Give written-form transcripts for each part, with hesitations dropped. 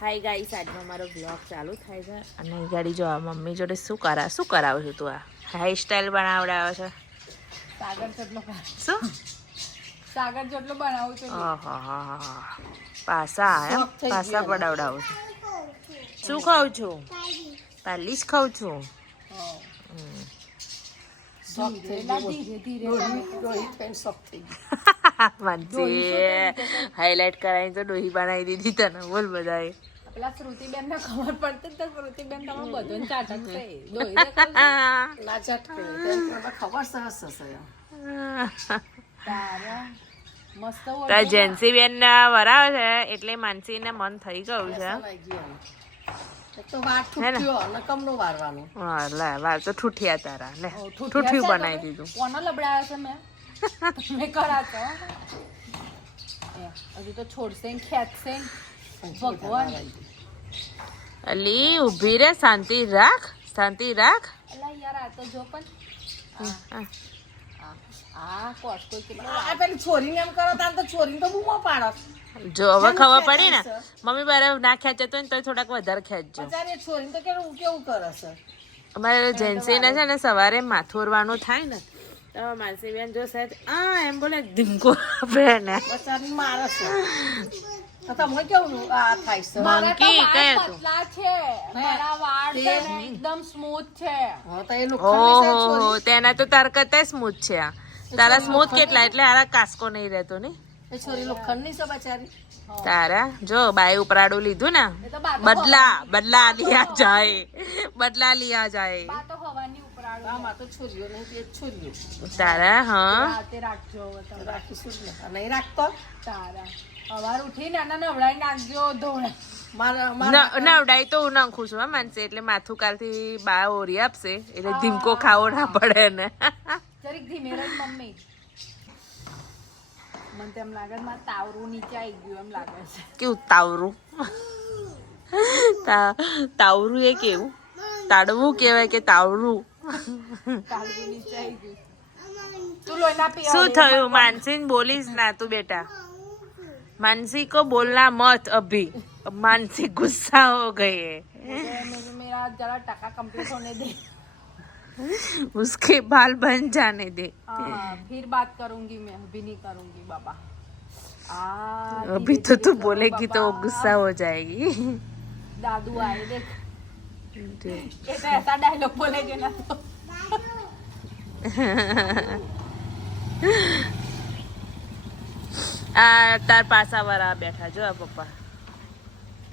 Hi guys, આજનો મારો blog ચાલુ થાય છે અને ગાડી જો મમ્મી જોડે શું કરાવું છું તું? આ હેર સ્ટાઈલ બનાવડાવે છે. સાગર ચોટલો શું સાગર ચોટલો બનાવું છું. પાસા પડાવડાવું છું. શું ખાઉં છું? પાલીસ ખાઉં છું. હાઈલાઈટ કરાવી તો ડોહી બનાવી દીધી તને. બોલ બધાએ પેલા શ્રુતિબેન ને ખબર પડતી તો શ્રુતિબેન તમે બધું ચાટકશે ના ચાટકે ખબર સરસ હશે તારા મસ્ત તો જેન્સી બેન વરાવે છે એટલે માનસી ને મન થઈ ગયું છે. તો વાર ઠૂઠ્યો અને કમનો વારવાનું. હા લે વાર તો ઠૂઠિયા તારા. લે ઠૂઠિયું બનાવી દીધું. કોનો લબડાયો છે મેં? તમે કરાતો હજુ તો છોડશે ને ખેંચશે ભગવાન. અલી ઊભી રે, શાંતિ રાખ. અલા યાર આ તો જો પણ આ કોસ્કો કેટલો આ પેલી છોરીને એમ કરો તાર તો છોરીને તો બૂમો પાડો. જો હવે ખબર પડી ને મમ્મી બરાબર ના ખેંચતો હોય ને તો થોડાક વધારે ખેંચજો. બચારી છોરીને તો કેવું કરે છે. અમારે જેન્સીને છે ને સવારે માથોરવાનું થાય ને તો માનસી બેન જો સાહેબ એમ બોલે ધીમકો આપે ને બચારી મારે છે. તમે કેવું આ થાય છે? મંકી કઈ હતું? પતલા છે મારા વાળ છે ને એકદમ સ્મૂથ છે. હા તો એ ઓહો તેના તો તાર કરતા સ્મૂથ છે. આ તારા સ્મૂથ કેટલા એટલે આરા કાસ્કો નહીં રહેતો ને. એ છોરી લોખંડની છે બચારી. તારા જો બાય ઉપરાડું લીધું ને બદલા લિયા જાય. બા તો હવાની ઉપરાડું. આમાં તો છોરીઓ નહીં તે છોરીઓ. તારા હા રાતે રાખજો તમે. રાખીશું નહીં રાખતો. તારા સવાર ઉઠી નાના નવડાઈ નાખજો ધોળા. નવડાઈ તો હું નાખું છું માનશે એટલે માથું કાલથી બા ઓરી આપશે એટલે ધીમકો ખાવો ના પડે ને. જરીક ધીમે રહી મમ્મી. મને તેમ લાગે મારે તાવરું નીચે આવી ગયું એમ લાગે છે. કેવું તાવરું? તાવરું એ કેવું? તાડવું કેવાય કે તાવરું? તાવરું નીચે આવી ગયું. તું લોહીના પીવા. શું થયું માનસી? બોલીશ ના તું બેટા. मानसी को बोलना मत अभी, मानसी गुस्सा हो गई है. मेरा जरा टका कंप्लीट होने दे, उसके बाल बन जाने दे. फिर बात करूंगी मैं, अभी नहीं करूंगी बाबा. अभी तो तू बोलेगी तो गुस्सा हो जाएगी. दादू आए देख. ये तो ऐसा डायलॉग बोलेगे ना तो तार पासा वाला बैठा जो पप्पा.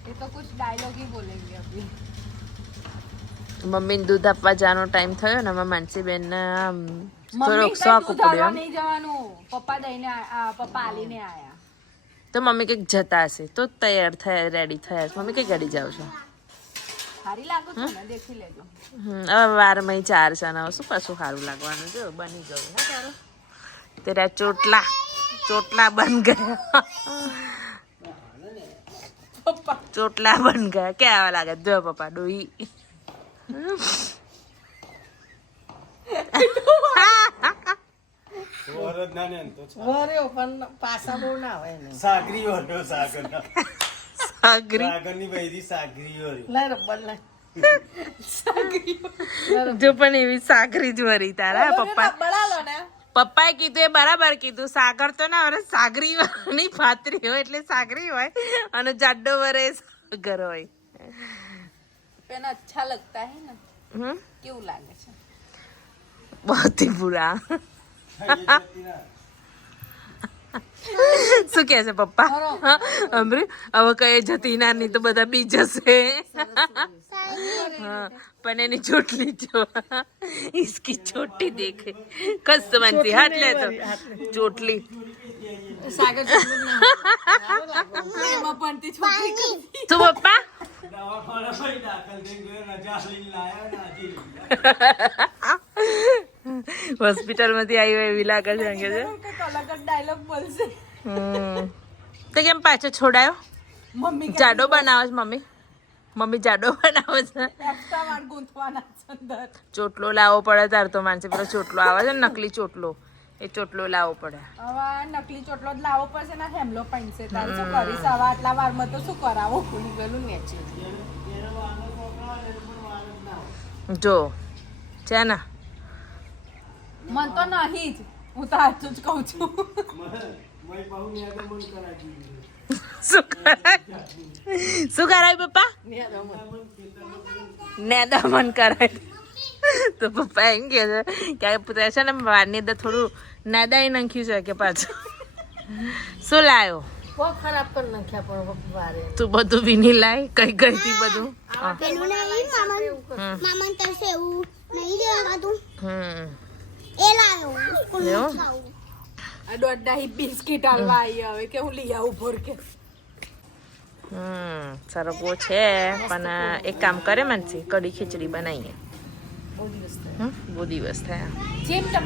ये तो कुछ डायलॉग ही बोलेंगे अभी. મમ્મી દૂધ આપવા જવાનો ટાઈમ થયો ને માનસી બેન થોડોક શોખ ઉપડ્યો. નહીં જવાનું, પપ્પા દઈને પપ્પા આલીને આયા તો મમ્મી કઈક જતા હશે તો તૈયાર થયા રેડી થયા. મમ્મી કઈ ગાડી જાવ છો? સારી લાગો છો ને, દેખી લેજો. હવે વારમાં 4 છે ને શું પાછું સારું લાગવાનું. જો બની ગયું હા તારું. તેરા ચોટલા બન ગયા. ચોટલા બન ગયા કેવા લાગે જો પપ્પા ડોહી. જો પણ એવી સાગરી જ વરી તારા પપ્પાએ કીધું એ બરાબર કીધું. સાગર તો ના વરે સાગરી ની પાતરી હોય એટલે સાગરી હોય અને જાડો વરે સાગર હોય. પેન અચ્છા લગતા હે ને. કેવું લાગે છે? बहुत ही बुरा. શું કે છે પપ્પા? અમરી હવે કઈ જતી ના નહીં તો બધા બી જશે. હા પણ એની ચોટલી જો इसकी छोटी देखे कस मानसी हाथ ले तो ચોટલી સાગર એમાં પણતી છોકરી તું પપ્પા હોસ્પિટલ માંથી આવી હોય એવી લાગે છે. ડાયલોગ બોલશે તો કેમ પાછો છોડાયો? મમ્મી જાડો બનાવે છે મમ્મી જાડો બનાવે છે. એક્સ્ટ્રા વાર ગૂંથવાના છે અંદર. ચોટલો લાવવો પડે તાર તો માનસી પેલો ચોટલો આવે છે ને નકલી ચોટલો એ ચોટલો લાવવો પડે. હવે નકલી ચોટલો જ લાવવો પડશે ને હેમલો પૈણશે તારે શું કરીશ હવે આટલા વારમાં તો શું કરાવું પેલું નેચે જો છે ને મન તો નહીં જ હું તો સાચું જ કહું છું. શું કરાય પપ્પા? નેદામન કરાય. તો પપ્પા એમ કે છે કે છે ને વારની અંદર થોડું નાદાઈ નાખ્યું છે કે પાછું. શું લાયો? બહુ ખરાબ કરી નાખ્યા પણ વારે તું બધું વિની લાય કઈ ગઈ હતી બધું. પેલું નહીં મામન તરસે એવું નહીં લેવાતું એ લાયો સ્કૂલમાં ખાવું. આ દોડ્ડા બિસ્કિટ હાલવા આવી હવે કે હું લઈ આવું ભોર કે સરગવો છે પણ એક કામ કરે મનસી કઢી ખીચડી બનાવીએ. બહુ દિવસ થયા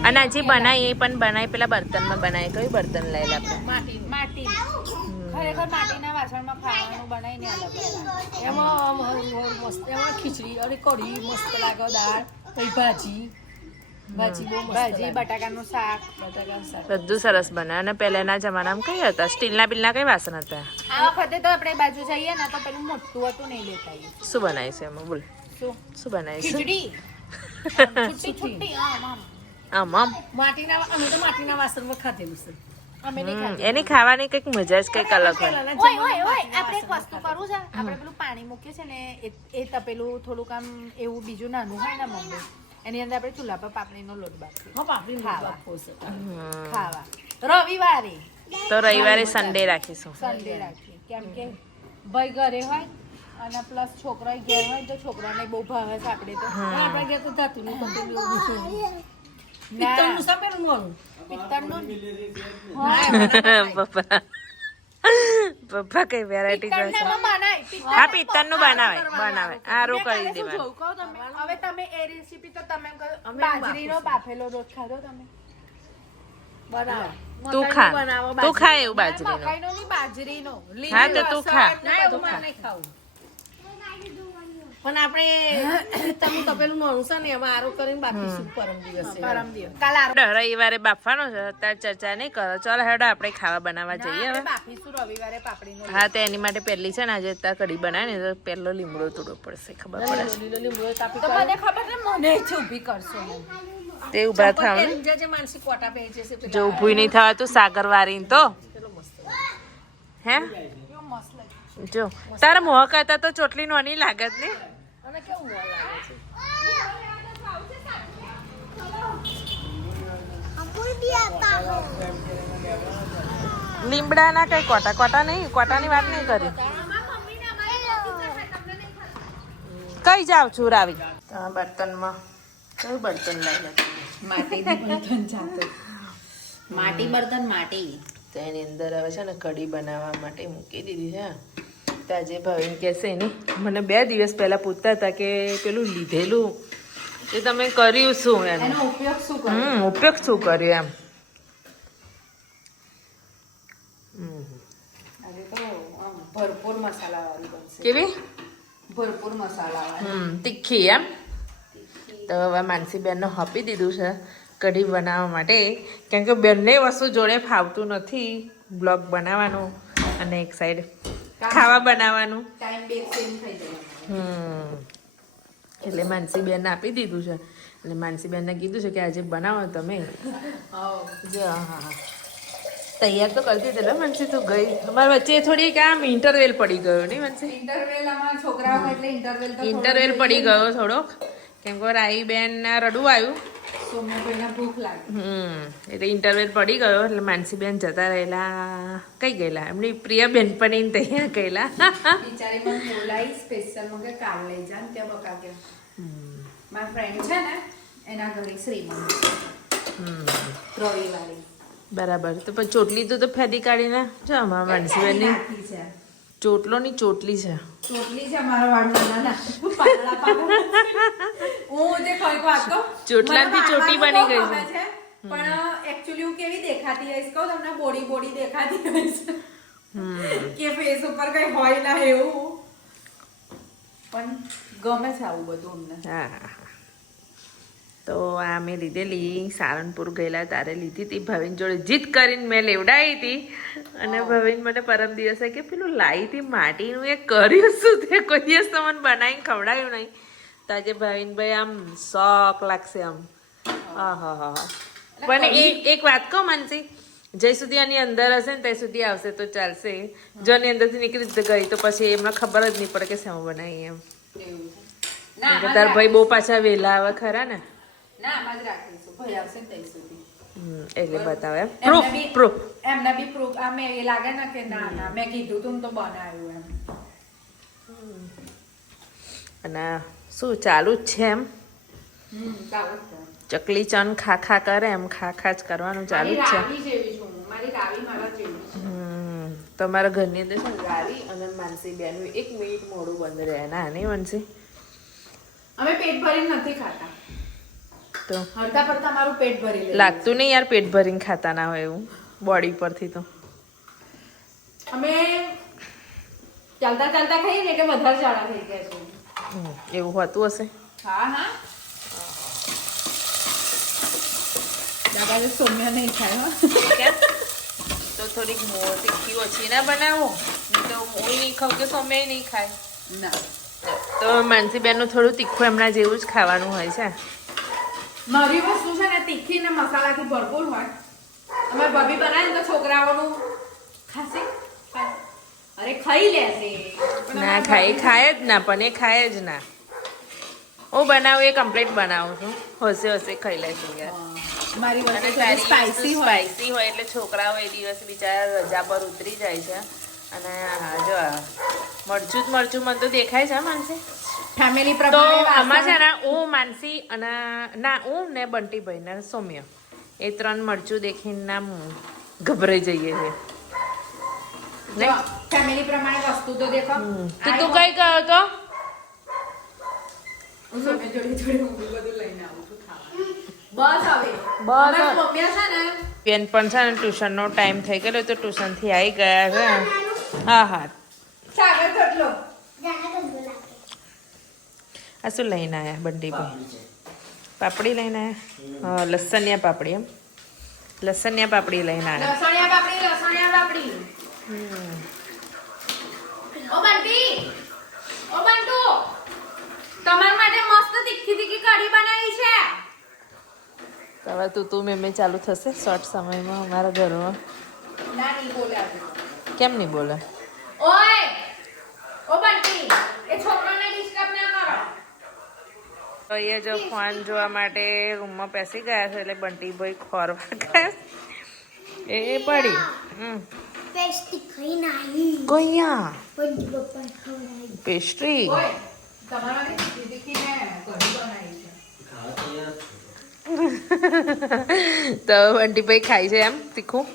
અને હજી બનાવીએ પણ બનાવી પેલા બર્તનમાં બનાવીએ. કયું બર્તન લઈ લે આપણે? માટી ખરેખર માટીના વાસણમાં ખાવાનું બનાવીને અલગ એમાં મસ્ત એમાં ખીચડી અને કઢી મસ્ત લાગે દાળ પછી ભાજી ભાજી બટાકાનું શાક બધું સરસ બને. અને પહેલાના જમાનામાં કઈ હતા? સ્ટીલના બિલના કઈ વાસણ હતા? આ વખતે તો આપણે બાજુ જઈએ ને તો પેલું મોટું હતું નહીં લેતા આવીએ. શું બનાવીશું એમાં? બોલ શું બનાવીશું? ખીચડી છુટ્ટી આમ માટીના અમે તો માટીના વાસણમાં ખાધેલું છે અમે નહીં ખાધેલું. એની ખાવાની કઈક મજા જ કઈક અલગ હોય. આપણે એક વસ્તુ કરવું છે આપણે પેલું પાણી મૂકીએ છે ને એ તપેલું થોડુંક આમ એવું બીજું નાનું હોય ને મમ્મી એની અંદર આપણે ચૂલા પર પાપડીનો લોટ બાફીએ ખાવા રવિવારે તો રવિવારે સન્ડે રાખીશું. સન્ડે રાખીએ કેમ કે ભાઈ ઘરે હોય અને પ્લસ છોકરો ઘેર હોય તો છોકરાને બહુ ભાવે છે આપણે તો આપણે ઘેર તો થતું નહીં પપ્પા કઈ વેરાયટી જોઈ? હા પિત્તળનું બનાવે આરો કરી દેવાનું. હવે તમે એ રેસીપી તો તમે બાજરીનો બાફેલો રોટ ખાધો તમે? બનાવો તું ખા એવું બાજરીનું. મકાઈનો નહીં બાજરીનો. હા તો તું ખા. પણ આપણે તમે તપેલું નોનું છે ને એમાં આરો કરીને બાફીશું પરમ દિવસે. કાલે રવિવારે બાફવાનો છે અત્યારે ચર્ચા નહીં કરો. ચાલો હેડો આપણે ખાવા બનાવવા જઈએ હવે. બાફીશું રવિવારે પાપડીનો. હા તો એની માટે પહેલી છે ને આજે અત્યારે કઢી બનાવે ને તો પહેલો લીમડો તોડવો પડશે. ખબર પડે તો મને ખબર ને મને જ ઊભી કરશો તે ઉભા થાવ ને જે માનસી કોટા પહેરી છે જો ઊભું નહીં થવાતું સાગર વારીને તો હે જો તારા મોહ કરતા તો ચોટલી નોની લાગત ને. અને કેવું મોં લાગે છે અમુલ भी आता हो લીમડાના કઈ કોટા નહીં કોટાની વાત નહીં કરી. કઈ જાવ છું રાવી? બર્તનમાં કયું બર્તન લઈ લે? માટી બર્તન જાતો માટી બર્તન માટી તો એની અંદર હવે છે ને કઢી બનાવવા માટે મૂકી દીધી છે. તો આજે ભાવિન કહેશે ને મને 2 દિવસ પહેલા પૂછતા હતા કે પેલું લીધેલું એ તમે કર્યું શું એનો ઉપયોગ શું કરો? ઉપયોગ શું કર્યો એમ. આજે તો ભરપૂર મસાલાવાળી બનશે. કેવી? ભરપૂર મસાલાવાળી તીખી એમ. તો હવે માનસીબેનને આપી દીધું છે કઢી બનાવવા માટે કેમ કે બંને વસ્તુ જોડે ફાવતું નથી. બ્લોગ બનાવવાનું અને એક સાઈડ ખાવા બનાવવાનું. ટાઈમ બે સેમ થઈ જાય. એટલે માનસીબેનને આપી દીધું છે. એટલે માનસીબેનને કીધું છે કે આજે બનાવો તમે. જો હા તૈયાર તો કરતી હતી માનસી તું ગઈ. અમારી વચ્ચે થોડી આમ ઇન્ટરવેલ પડી ગયો નહીં માનસી? ઇન્ટરવેલ અમારા છોકરાઓ એટલે ઇન્ટરવેલ પડી ગયો થોડોક કેમ કે રાઈ બેન ના રડવું આવ્યું. સોમ્યાભાઈને ભૂખ લાગી. એટલે ઇન્ટરવેલ પડી ગયો એટલે માનસીબેન જતા રહેલા. કઈ ગયેલા? એમની પ્રિય બેનપણીને તૈયાર ગયેલા. બિચારી મને બોલાવી સ્પેશિયલ માં કે કાલ લઈ જા ને ત્યાં બકા કે મારા ફ્રેન્ડ છે ને એના ઘરે શ્રીમંત રવિવારે. બરાબર. તો પછી ચોટલી તો ફેદી કાઢીને જો અમારા માનસીબેનની છે ચોટલોની ચોટલી છે. ચોટલી છે મારા વાળ નાના હું જે ખરી વાત કહું ચોટલાથી ચોટી બની ગઈ છે. પણ એકચ્યુઅલી હું કેવી દેખાતી રહીશ કહું તમને? બોડી દેખાતી રહીશ કે ફેસ ઉપર કઈ હોય ના એવું. પણ ગમે છે આવું બધું અમને. હા તો આ મેં લીધેલી સારંગપુર ગયેલા તારે લીધી હતી ભવિન જોડે જીત કરીને મેં લેવડાવી હતી અને ભવિન મને પરમ દિવસે કે પેલું લાવી હતી માટીનું એ કર્યું શું તે કોઈ દિવસ તો મને બનાવીને ખવડાવ્યું નહીં તો આજે ભવિનભાઈ આમ શોખ લાગશે આમ હા પણ એક વાત કહું માનસી જ્યાં સુધી આની અંદર હશે ને ત્યાં સુધી આવશે તો ચાલશે જો આની અંદરથી નીકળી ગઈ તો પછી એમને ખબર જ નહીં પડે કે શું બનાવી એમ તાર ભાઈ બહુ પાછા વહેલા આવે ખરા ને એટલે બતાવે પ્રૂફ એમને બી પ્રૂફ આ મેં એ લાગે ને કે ના મેં કીધું તું તો બનાવ્યું એમ અને શું ચાલુ જ છે એમ ચકલી ચન ખા કરે એમ ખા જ કરવાનું ચાલુ જ છે તમારા ઘરની અંદર છે રાવી અને માનસી બેન 1 મિનિટ મોડું બંધ રહે ના નહીં માનસી અમે પેટ ભરીને નથી ખાતા તો હરતા પર તમારું પેટ ભરી લે લાગતું નહીં યાર પેટ ભરીને ખાતા ના હોય એવું બોડી પરથી તો અમે ચાલતા ખાઈએ ને એટલે વધારે જાડા થઈ ગયા છે એવું હોતું હશે હા દાદા સોમ્યા નહીં ખાય કેમ તો થોડીક તીખી ઓછી ના બનાવો નહીં તો હું નહીં ખાઉં કે સોમ્યા નહીં ખાય ના તો માનસી બેનનું થોડું તીખું એમના જેવું જ ખાવાનું હોય છે મારી વસ્તુ છે ને તીખી ને મસાલાથી ભરપૂર હોય અમે ભાભી બનાવે ને તો છોકરાઓનું ખાશે અરે ખાઈ લેશે ના ખાય જ ના પણ એ ખાય જ ના હું બનાવું એ કમ્પ્લીટ બનાવું છું હોશે ખાઈ લેશું યાર મારી વસ્તુ સ્પાઈસી હોય એટલે છોકરાઓ એ દિવસ બિચારા રજા પર ઉતરી જાય છે અને હા જો મરચું મને તો દેખાય છે માનસી ફેમિલી તો પ્રમાણે આમાં છે ને હું માનસી અને ના હું ને બંટીભાઈ ને સૌમ્ય એ 3 મરચું દેખીને નામ ગભરાઈ જઈએ છે ફેમિલી પ્રમાણે વસ્તુ તો દેખો તું કઈ ગયો તો હું સોમે જોડી હું બધું લઈને આવું છું ખાવા બસ હવે બસ મમ્મી છે ને બેન પણ છે ને ટ્યુશનનો ટાઈમ થઈ ગયો તો ટ્યુશનથી આવી ગયા છે હા સાગર કેટલો આ શું લઈને આવ્યા બંટીભાઈ પાપડી લઈને આવ્યા લસણિયા પાપડી એમ લસણિયા પાપડી લઈને આવ્યા લસણિયા પાપડી ઓ બંટી ઓ બંટુ તમાર માટે મસ્ત તીખી કઢી બનાવી છે હવે તું મેં ચાલુ થશે શોર્ટ સમયમાં અમારા ઘરમાં ના નહીં બોલે કેમ નહીં બોલે ઓય ઓ બંટી એ છોકરાને ડિસ્ટર્બ ના કરો તો એ જો ફોન જોવા માટે રૂમમાં બેસી ગયા છે એટલે બંટીભાઈ ખોરવા ગયા એ પડી પેસ્ટી ખાઈને આવી કોયા બંટી પપ્પા ખવડાવી પેસ્ટ્રી ઓય તમારે તીખીને કઢી બનાવી છે તો બંટીભાઈ ખાય છે એમ તીખું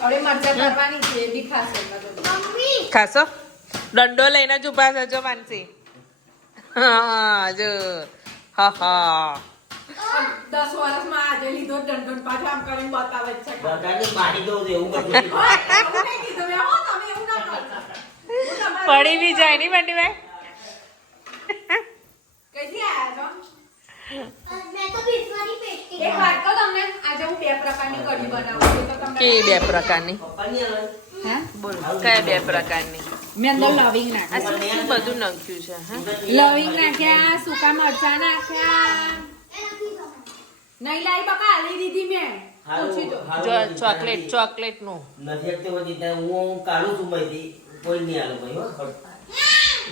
હવે મરચાં કરવાની છે એ બી ખાશે મમ્મી ખાશો દંડો લઈને જ ઉભા થજો માનસી હા જો હા 10 વર્ષમાં આજે લીધો દંડન પાછો આમ કરીને બતાવે છે બધાને મારી દઉં એવું બધું ઓય એવું નહીં કીધું મેં હો તમે એવું ના કરતા પડી બી જાય નહીં બંટીભાઈ કઈથી આયા છો મેં તો બીજવારી પેસ્ટી એક વાત કહું તમને આજે હું 2 પ્રકારની કઢી બનાવું છું તો તમને કે 2 પ્રકારની પપ્પાની આવે હે બોલ કયા 2 પ્રકારની મેં અંદર લવિંગ આ શું બધું નાખ્યું છે હા લવિંગ નાખ્યા સૂકા મરચા નાખ્યા નહીં લાઈ બકા આલી દીધી મેં પૂછી દો જો ચોકલેટ નું નથી એકતે વધી ત્યાં હું કાઢું છું ભાઈ કોઈ નહીં આલો ભાઈ હો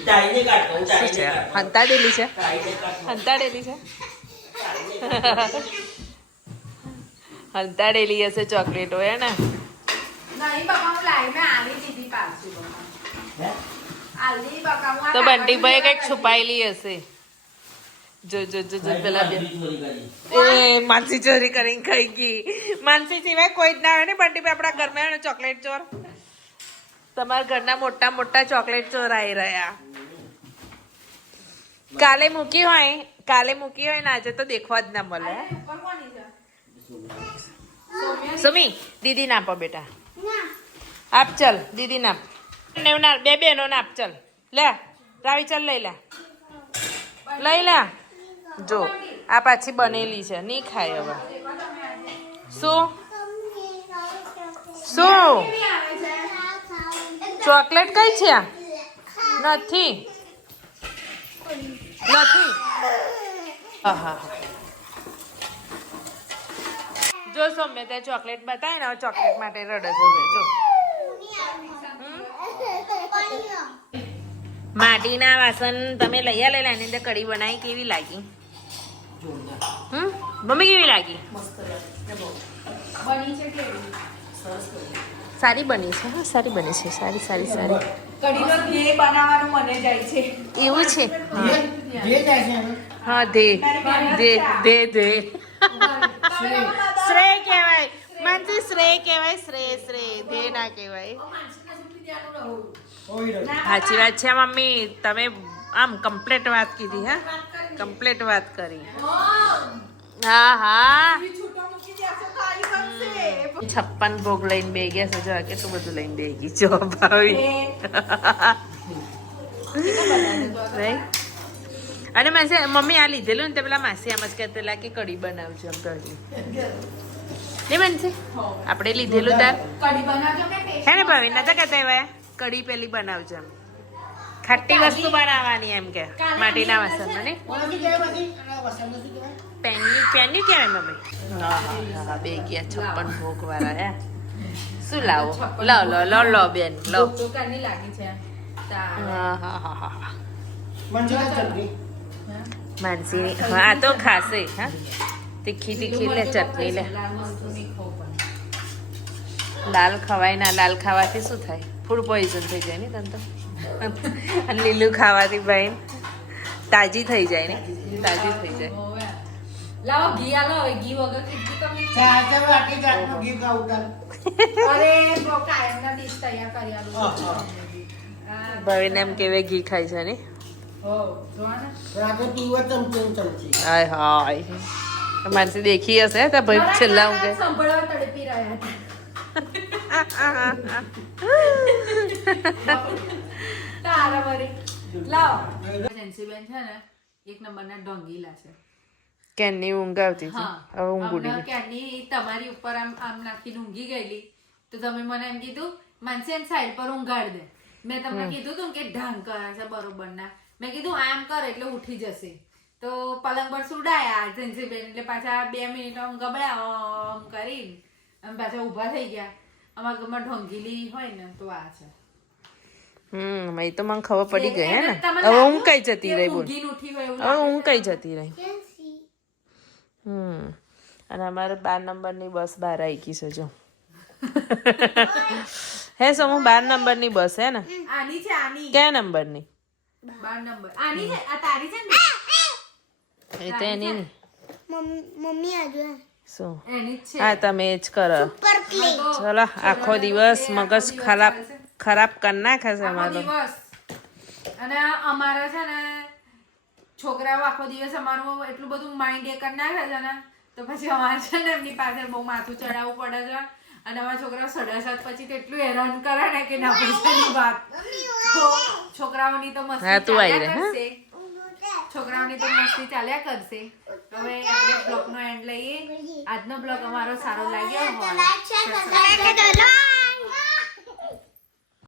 ટાઈને કાઢતો હું શું છે ટાઈને કાઢતો હંતાડેલી છે ટાઈને કાઢતો હંતાડેલી છે હંતાડેલી હશે ચોકલેટો હે ને નહીં બકા હું લાઈ મેં આલી દીધી પાછી બકા હે આલી બકા હું તો બંટીભાઈ કઈક છુપાયેલી હશે જો પેલા બે એ માનસી ચોરી કરીને ખાઈ ગઈ માનસી સિવાય કોઈ જ ના હોય ને બંટીભાઈ આપણા ઘરમાં હોય ને ચોકલેટ ચોર તમારા ઘરના મોટા ચોકલેટ ચોર આવી રહ્યા કાલે મૂકી હોય ને આજે તો દેખવા જ ના મળે ઉપર કોની છે સુમી દીદી ના આપો બેટા ના આપ ચલ દીદી નાપ બે બહેનો નાપ ચલ લે રાવી ચલ લઈ લે જો આ પાછી બનેલી છે નહીં ખાય હવે શું ચોકલેટ કઈ છે આ નથી હા જો સૌમ્ય તે ચોકલેટ બતાવે ને ચોકલેટ માટે રડે છે જો માટીના વાસણ તમે લઈ આવેલા એની અંદર કઢી બનાવી કેવી લાગી મમ્મી કેવી લાગી સારી બની છે હા સારી બની છે સારી કઢીનો ધ્યેય બનાવવાનું મને જાય છે એવું છે હા શ્રેય કહેવાય માનસી શ્રેય કહેવાય શ્રેય ધે ના કહેવાય સાચી વાત છે મમ્મી તમે આમ કમ્પ્લીટ વાત કીધી હા કમ્પ્લીટ વાત કરી હા 56 ભોગ લઈને બે ગયા છે જો કેટલું બધું લઈને બે ગઈ જો ભાવી અને મમ્મી આ લીધેલું ને તે પેલા માસી આમ જ કહેતેલા કે કઢી બનાવજો એમ કઢી નહીં બનશે આપણે લીધેલું તાર હે ને ભાવી નતા કહેતા એવા કઢી પેલી બનાવજો એમ ખાટી વસ્તુ બનાવવાની એમ કે માટીના વાસણમાં ને પેનની કહેવાય મમ્મી હા બે ગયા 56 ભોગ વાળા હે શું લાવો લો બેન લો હા માનસીની હા તો ખાશે હા તીખી લે ચટણી લે લાલ ખવાય ના લાલ ખાવાથી શું થાય ફૂડ પોઈઝન થઈ જાય ને તને તો અને લીલું ખાવાથી ભાઈ તાજી થઈ જાય ને તાજી થઈ જાય લાવો ઘી આલો હવે ઘી વગર કેટલી કમી કાયમના ડીશ તૈયાર કરી આલું ભાઈને એમ કેવે ઘી ખાય છે ને હાય માનસી દેખી હશે તો ભાઈ છેલ્લા હું કે સંભળવા તડપી રહ્યા તારા વરી લાવો જેન્સીબેન છે ને એક નંબરના ઢોંગીલા છે કેની ઊંઘ આવતી હતી હવે ઊંઘ ઉડી ગઈ કેની તમારી ઉપર આમ નાખીને ઊંઘી ગયેલી તો તમે મને એમ કીધું માનસી એમ સાઈડ પર ઊંઘાડ દે મેં તમને કીધું તું કે ઢાંગ કરે છે બરોબર ના મેં કીધું આમ કર એટલે ઉઠી જશે તો પલંગ પર સુડાયા જેન્સીબેન એટલે પાછા 2 મિનિટ આમ ગબડ્યા આમ કરીને આમ પાછા ઊભા થઈ ગયા અમારા ઘરમાં ઢોંગીલી હોય ને તો આ છે એ તો મને ખબર પડી ગઈ હે ને હવે હું કઈ જતી રહી બોલ હવે હું કઈ જતી રહી અને અમારે 12 નંબરની બસ બહાર આવી ગઈ છે જો હે સમૂહ 12 નંબરની બસ હે ને આની છે આની કયા નંબરની 12 નંબર આની છે આ તારી છે ને એ તો એની નહીં મમ્મી આજુ શું એની જ છે હા તમે જ કરો ચલો આખો દિવસ મગજ ખરાબ કરી નાખે છે અમારો દિવસ અને અમારા છે ને છોકરાઓ આખો દિવસ અમારું એટલું બધું માઇન્ડ એ કરી નાખે છે ને તો પછી અમારે છે ને એમની પાસે બહુ માથું ચડાવવું પડે છે અને અમારા છોકરાઓ 7:30 પછી તો એટલું હેરાન કરે ને કે ના પૂછવાની વાત તો છોકરાઓની તો મસ્તી ચાલ્યા કરશે છોકરાઓની તો મસ્તી ચાલ્યા કરશે હવે આપણે બ્લોગનો એન્ડ લઈએ આજનો બ્લોગ અમારો સારો લાગ્યો હોય